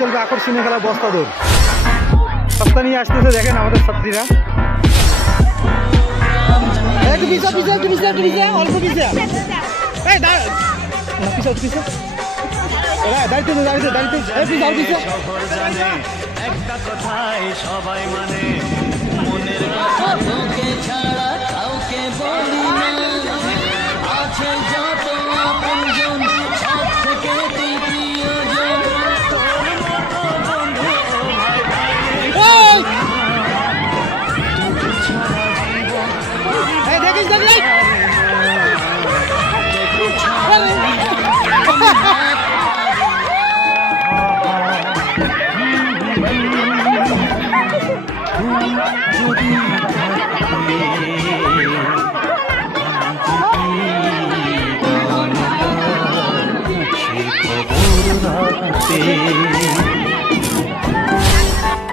চলবে আকর্ষণীয় খেলা বস্তা দৌড়। বস্তা নিয়ে আসতেছে দেখেন আমাদের ছাত্রীরা। একটু পিছা পিছা একটু পিছা একটু পিছা অল্প পিছা। এই পিছা পিছা দাঁড়িয়ে দাঁড়িয়ে দাঁড়িয়ে পিছা পিছা। একটা কথাই সবাই মানে মনের কথা তোকে ছাড়া কাউকে বলি না। আছে যত আপনজন সব থেকে তুই প্রিয়জন। তোর মতো বন্ধু ভাই ভাই দেখিস দেখিস খবর রাখতে